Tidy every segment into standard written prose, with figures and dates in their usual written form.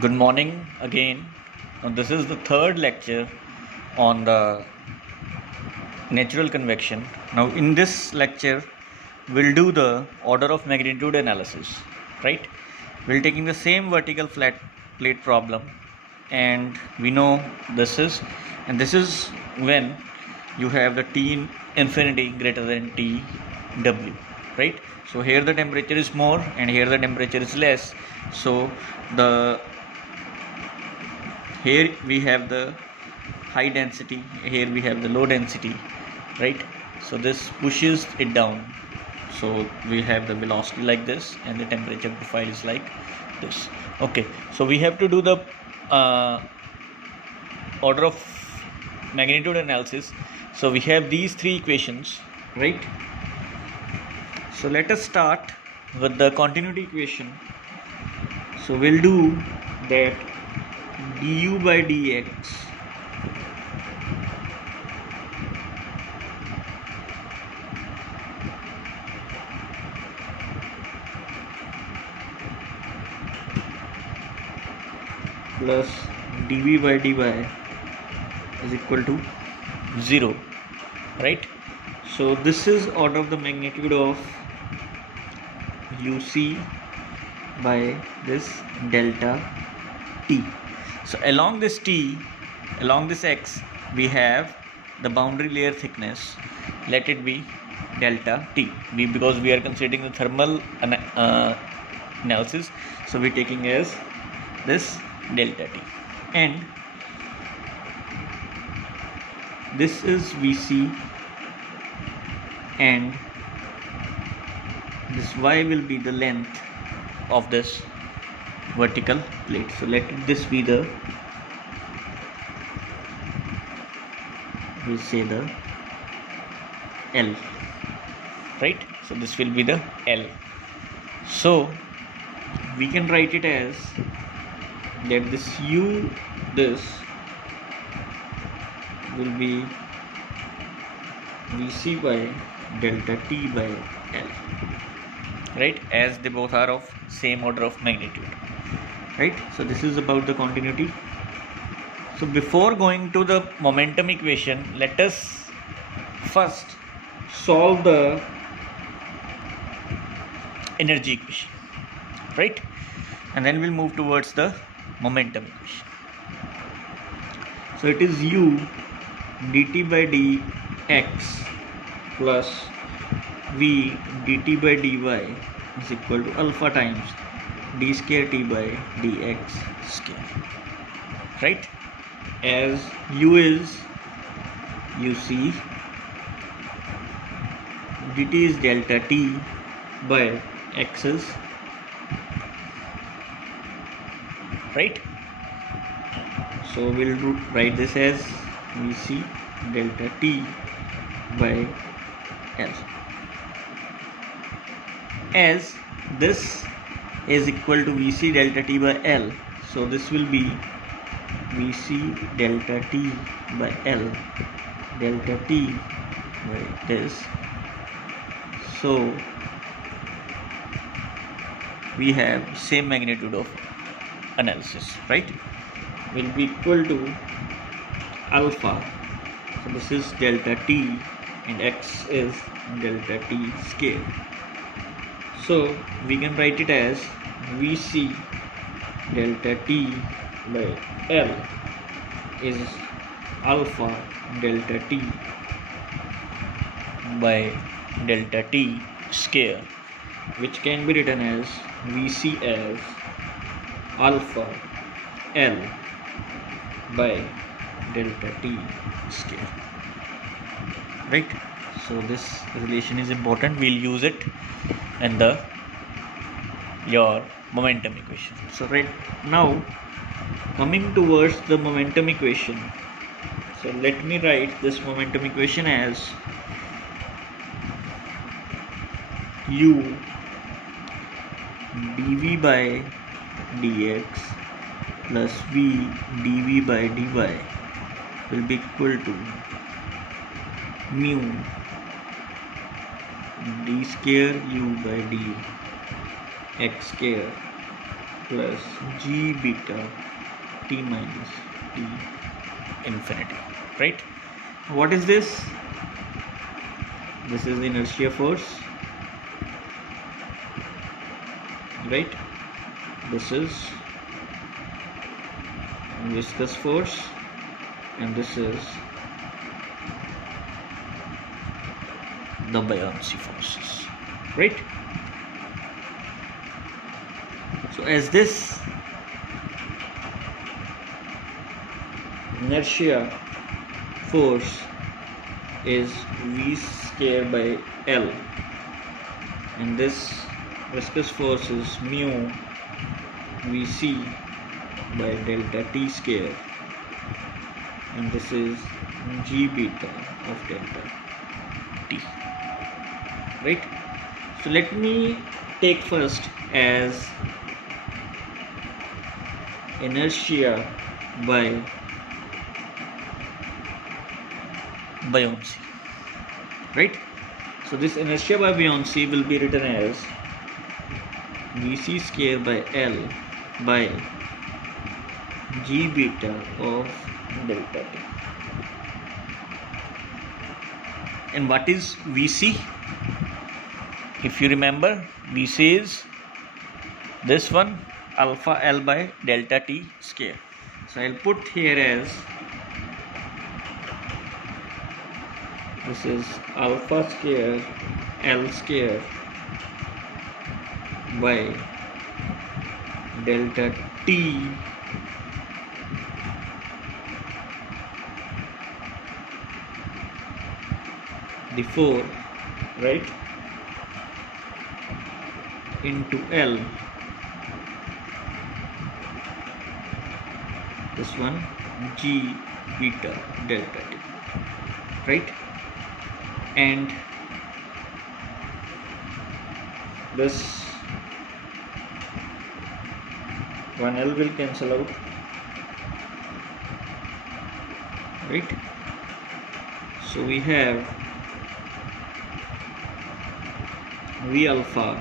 Good morning again. Now, this is the third lecture on the natural convection. Now, in this lecture, we'll do the order of magnitude analysis, right? We'll taking the same vertical flat plate problem, and we know this is when you have the T infinity greater than T W, right? So here the temperature is more and here the temperature is less. So the here we have the high density, here we have the low density, right? So this pushes it down, so we have the velocity like this and the temperature profile is like this. Okay, so we have to do the uh, order of magnitude analysis. So we have these three equations, right? So let us start with the continuity equation. So we'll do that du by dx plus dv by dy is equal to 0, right? So this is order of the magnitude of uc by this delta t. So along this x, we have the boundary layer thickness, let it be delta t, because we are considering the thermal analysis, so we're taking as this delta t, and this is vc, and this y will be the length of this vertical plate. So let this be the, we'll say the L, right? So this will be the L. So we can write it as that this this will be Vc by delta T by L, right? As they both are of same order of magnitude, right? So this is about the continuity. So before going to the momentum equation, let us first solve the energy equation, right? And then we'll move towards the momentum equation. So it is u dt by dx plus v dt by dy is equal to alpha times d square t by dx square, right? As u is uc, dt is delta t by x is, right? So we'll write this as vc delta t by L, as this is equal to vc delta t by L. So this will be vc delta t by L, delta t by this. So we have same magnitude of analysis, right? Will be equal to alpha. So this is delta t and x is delta t square. So we can write it as vc delta t by L is alpha delta t by delta t square, which can be written as vc as alpha L by delta t square, right? So this relation is important, we'll use it in the your momentum equation. So right now, coming towards the momentum equation, so let me write this momentum equation as u dv by dx plus v dv by dy will be equal to mu d square u by d x square plus g beta t minus t infinity, right? What is this? This is inertia force, right? This is viscous force, and this is the buoyancy forces, right? So as this inertia force is v square by L, and this viscous force is mu Vc by delta t square, and this is g beta of delta t, right? So let me take first as inertia by buoyancy, right? So this inertia by buoyancy will be written as Vc square by L by g beta of delta t. And what is Vc? If you remember, Vc is this one, alpha L by delta t square. So I'll put here as this is alpha square L square by delta t the 4, right, into L, this one g beta delta t, right? And this 1L will cancel out, right? So we have V alpha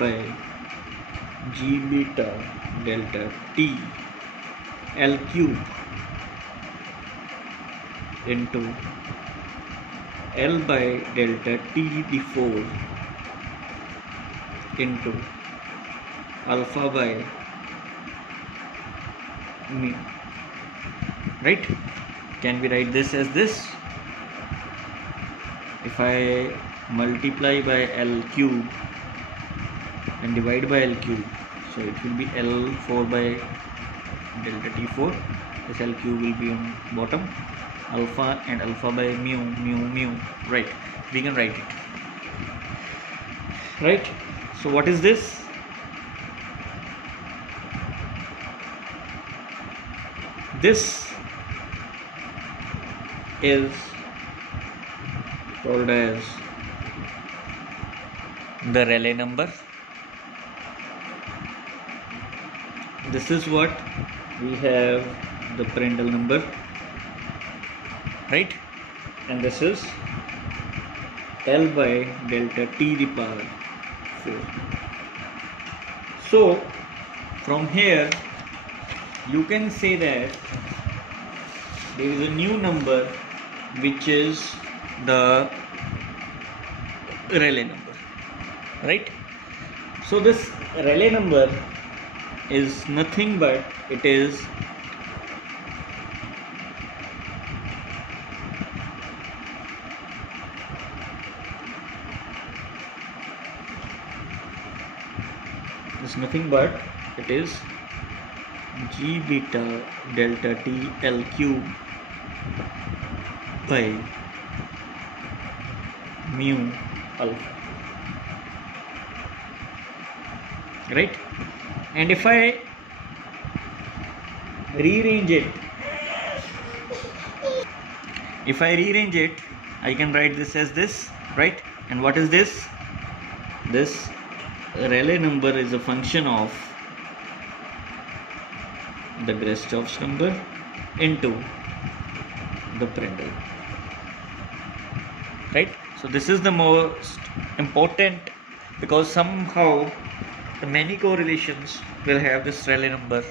by g beta delta t L cube into L by delta t the 4 into alpha by mu, right? Can we write this as this? If I multiply by L cube and divide by L cube, so it will be L4 by delta t4, this L cube will be on bottom, alpha and alpha by mu, right? We can write it, right? So what is this? This is called as the Rayleigh number. This is what we have, the Prandtl number, right? And this is L by delta t the power 4. So from here you can say that there is a new number which is the Rayleigh number, right? So this Rayleigh number is nothing but it is nothing but it is g beta delta t L cube by mu alpha, right? And if I rearrange it, I can write this as this, right? And what is this? This Rayleigh number is a function of the Grashoff's number into the Prandtl, right? So this is the most important, because somehow the many correlations will have this Rayleigh number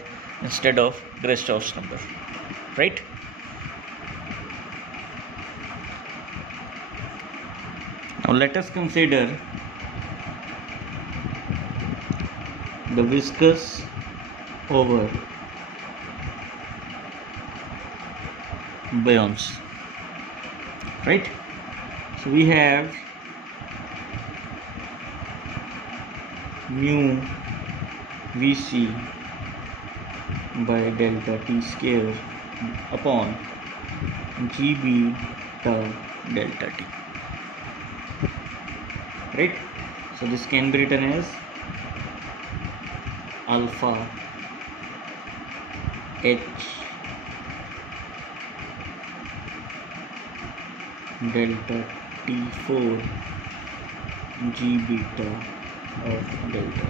instead of Grashoff's number, right? Now let us consider the viscous over buoyancy, right? So we have mu Vc by delta T square upon G beta delta T, right? So this can be written as alpha H delta T4 G beta of delta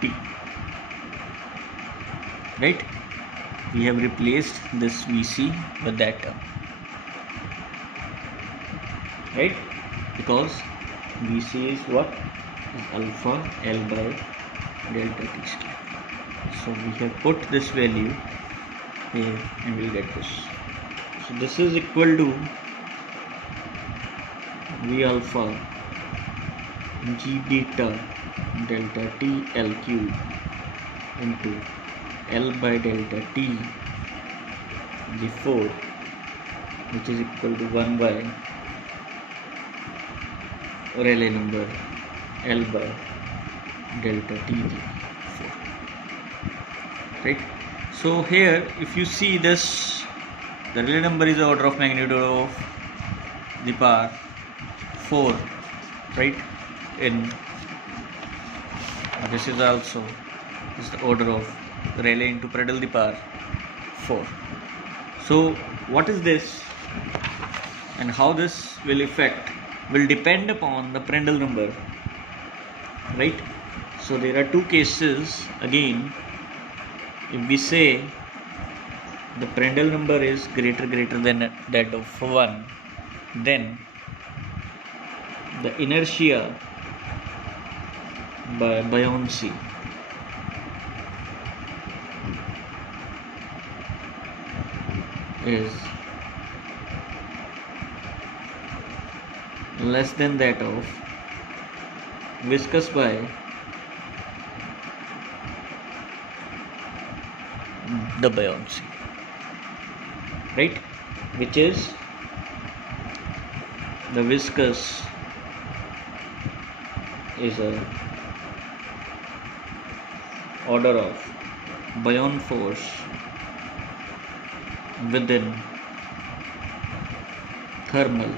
T, right? We have replaced this Vc with that term, right? Because Vc is what? Is alpha L by delta T square. So we have put this value here and we'll get this. So this is equal to V alpha G beta delta T L cube into L by delta T G4, which is equal to 1 by Rayleigh number L by delta T G4, right? So here if you see this, the Rayleigh number is the order of magnitude of the power 4, right? In this is also is the order of Rayleigh into Prandtl the power 4. So what is this and how this will affect will depend upon the Prandtl number, right? So there are two cases again. If we say the Prandtl number is greater than that of 1, then the inertia by buoyancy is less than that of viscous by the buoyancy, right? Which is the viscous is a order of buoyant force within thermal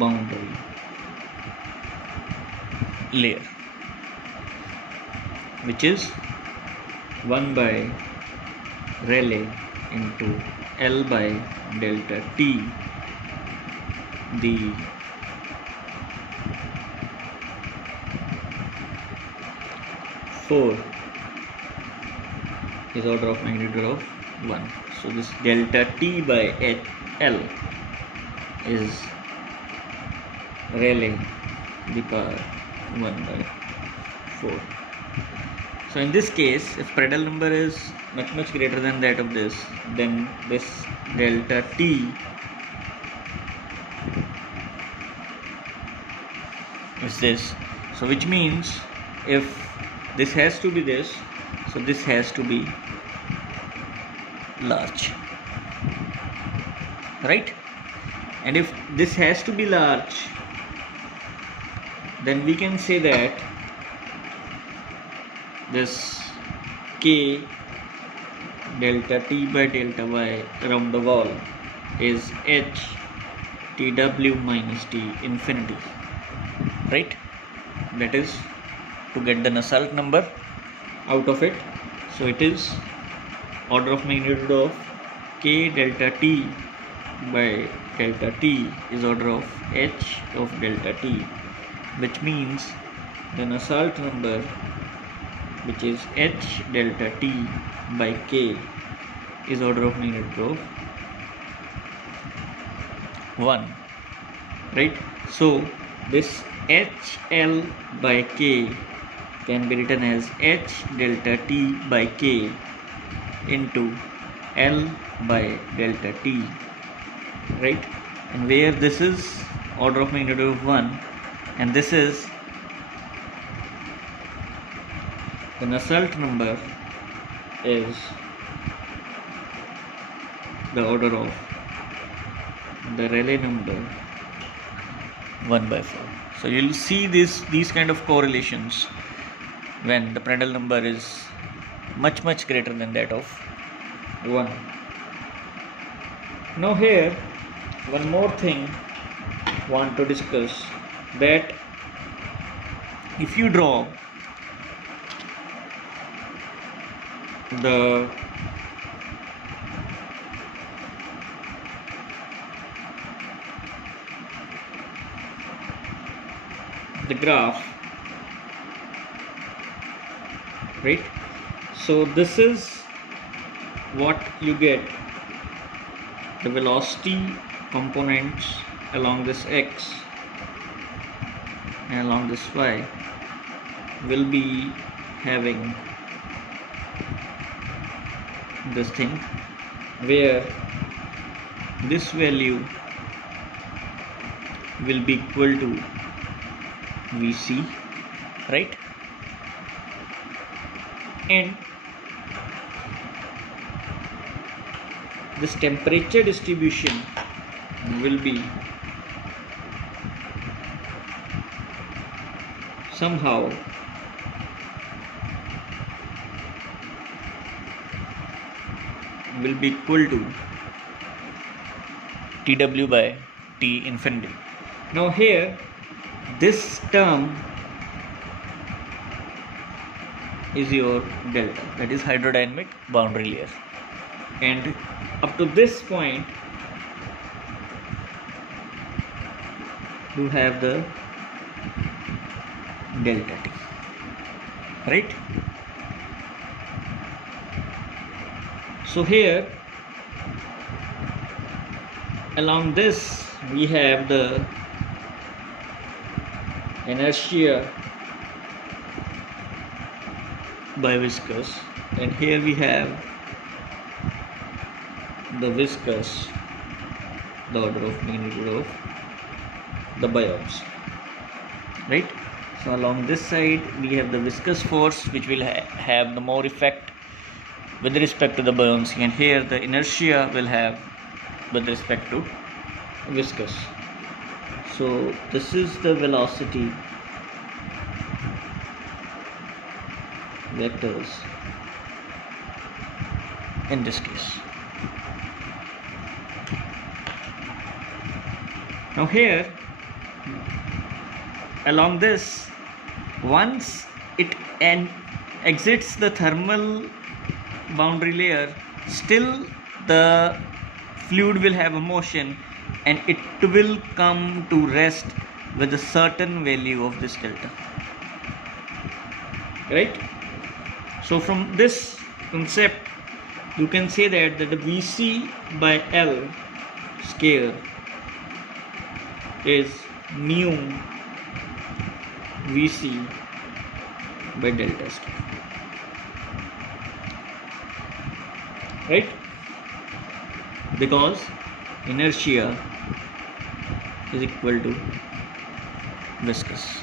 boundary layer, which is 1 by Rayleigh into L by delta T, the four is order of magnitude of 1. So this delta T by L is Rayleigh the power 1 by 4. So in this case, if Prandtl number is much greater than that of this, then this delta T is this. So which means if this has to be this, so this has to be large, right? And if this has to be large, then we can say that this K delta T by delta Y around the wall is H TW minus T infinity, right? That is to get the Nusselt number out of it. So it is order of magnitude of K delta T by delta T is order of H of delta T, which means the Nusselt number, which is H delta T by K, is order of magnitude of 1, right? So this HL by K can be written as H delta T by K into L by delta T, right? And where this is order of magnitude of 1 and this is the Nusselt number is the order of the Rayleigh number 1 by 4. So you'll see these kind of correlations when the Prandtl number is much greater than that of 1. Now here one more thing want to discuss, that if you draw the graph, right? So this is what you get, the velocity components along this x and along this y will be having this thing where this value will be equal to Vc, right? And this temperature distribution will be somehow will be equal to Tw by T infinity. Now here this term is your delta, that is hydrodynamic boundary layer, and up to this point you have the delta T, right? So here along this we have the inertia by viscous, and here we have the viscous, the order of magnitude of the buoyancy, right? So along this side we have the viscous force, which will have the more effect with respect to the buoyancy, and here the inertia will have with respect to viscous. So this is the velocity vectors in this case. Now here along this, once it exits the thermal boundary layer, still the fluid will have a motion and it will come to rest with a certain value of this delta, right? So from this concept you can say that the Vc by L square is mu Vc by delta square, right? Because inertia is equal to viscous.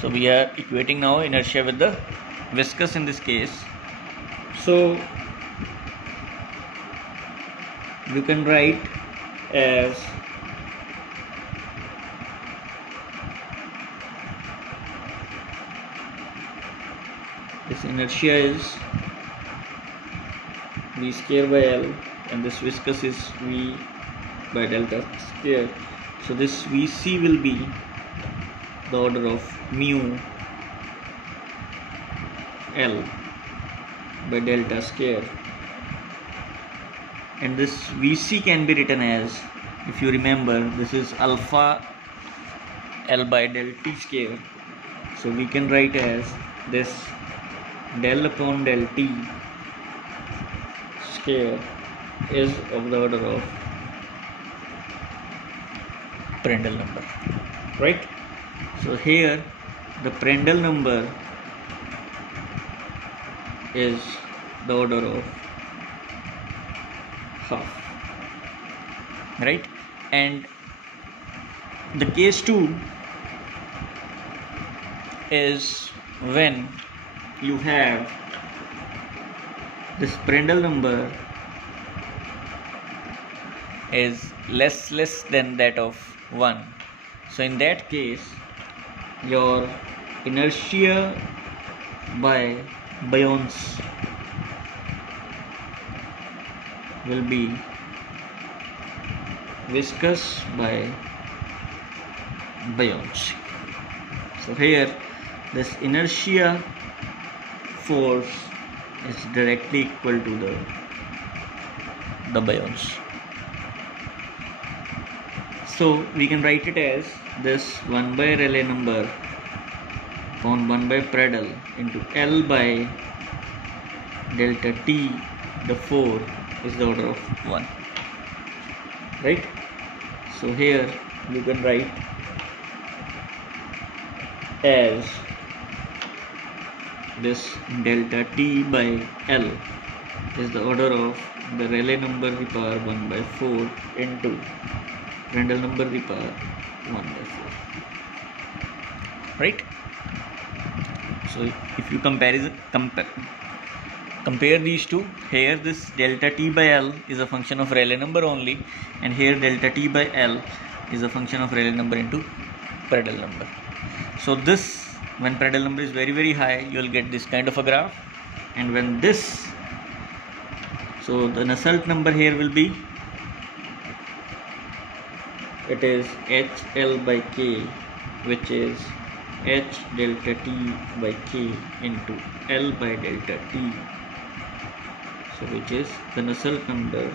So we are equating now inertia with the viscous in this case. So you can write as this inertia is V square by L and this viscous is V by delta square. So this Vc will be the order of mu L by delta square, and this Vc can be written as, if you remember, this is alpha L by del T square. So we can write as this del upon del T square is of the order of Prandtl number, right? So here the Prandtl number is the order of half, right? And the case 2 is when you have this Prandtl number is less than that of 1. So in that case, your inertia by buoyancy will be viscous by buoyancy. So here this inertia force is directly equal to the buoyancy. So we can write it as this 1 by Rayleigh number upon 1 by Prandtl into L by delta T, the 4 is the order of 1, right? So here you can write as this delta T by L is the order of the Rayleigh number the power 1 by 4 into Prandtl number the power 1 by 4, right? So if you compare these two, here this delta T by L is a function of Rayleigh number only, and here delta T by L is a function of Rayleigh number into Prandtl number. So this, when Prandtl number is very high, you will get this kind of a graph, and when this, so the Nusselt number here will be, it is HL by K, which is H delta T by K into L by delta T, so which is the Nusselt number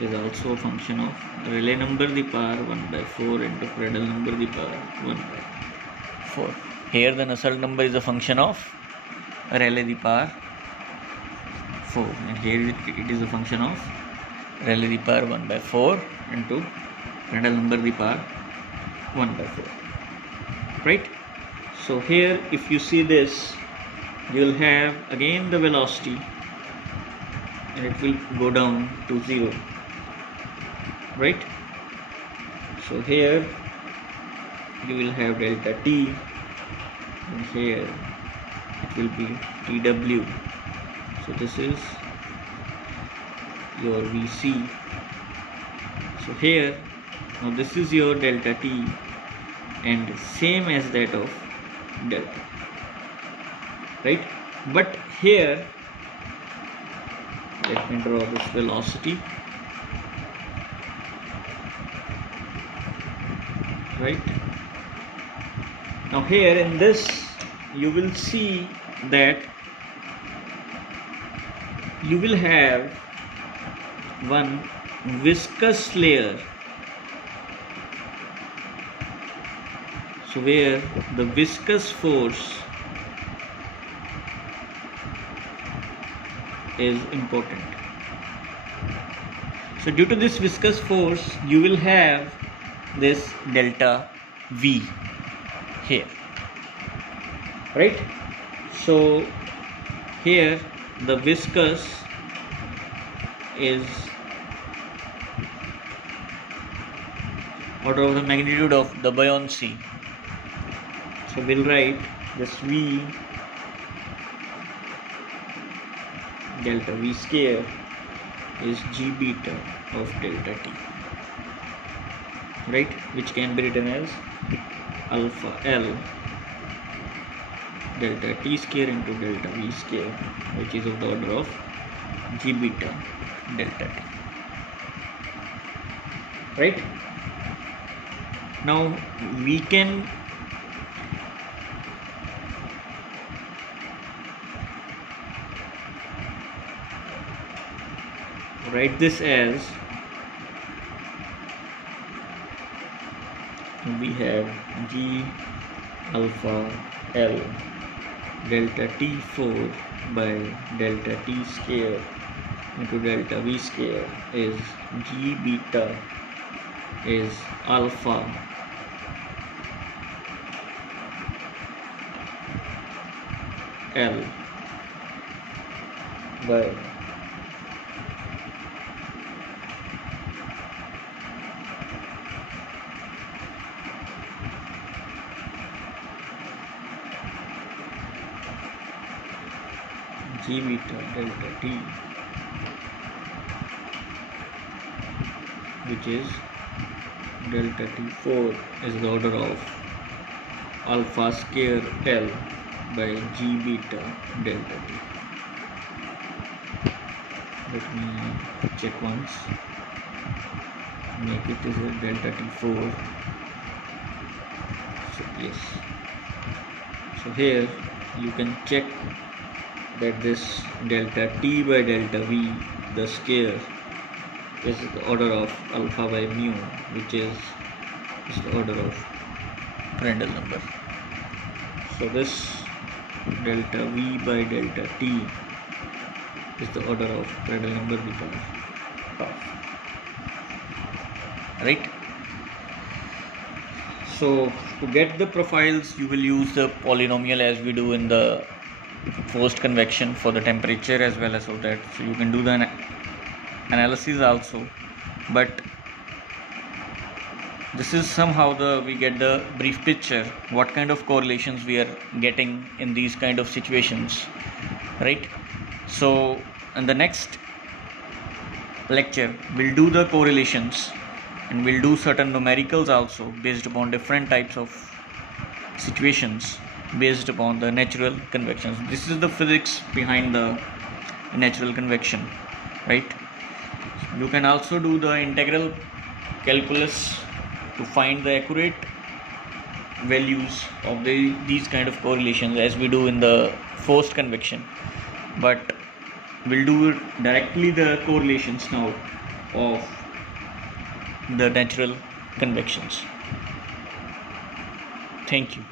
is also a function of Rayleigh number the power 1 by 4 into Prandtl number the power 1 by 4. Here the Nusselt number is a function of Rayleigh the power 4, and here it is a function of Rayleigh the power 1 by 4 into Prandtl number the power 1 by 4, right? So here if you see this, you will have again the velocity, and it will go down to 0, right? So here you will have delta T, and here it will be TW. So this is your VC. So here, now this is your delta T, and same as that of delta, right? But here, let me draw this velocity, right? Now here in this, you will see that you will have one viscous layer, so where the viscous force is important. So due to this viscous force, you will have this delta V here, right? So here the viscous is order of the magnitude of the buoyancy. So we'll write this V delta V square is G beta of delta T, right? Which can be written as alpha L delta T square into delta V square, which is of the order of G beta delta T, right? Now we can write this as, we have G alpha L delta T4 by delta T square into delta V square is G beta is alpha L by G beta delta T, which is delta T4 is the order of alpha square L by G beta delta T. Let me check once. Make it is a delta T4. So yes. So here you can check that this delta T by delta V, the square, is the order of alpha by mu, which is the order of Prandtl number. So this delta V by delta T is the order of Prandtl number because of, right? So to get the profiles, you will use the polynomial as we do in the forced convection for the temperature as well as so that. So you can do the analysis also, but this is somehow we get the brief picture what kind of correlations we are getting in these kind of situations, right? So in the next lecture we'll do the correlations and we'll do certain numericals also based upon different types of situations based upon the natural convections. This is the physics behind the natural convection, right? You can also do the integral calculus to find the accurate values of these kind of correlations as we do in the forced convection, but we'll do directly the correlations now of the natural convections. Thank you.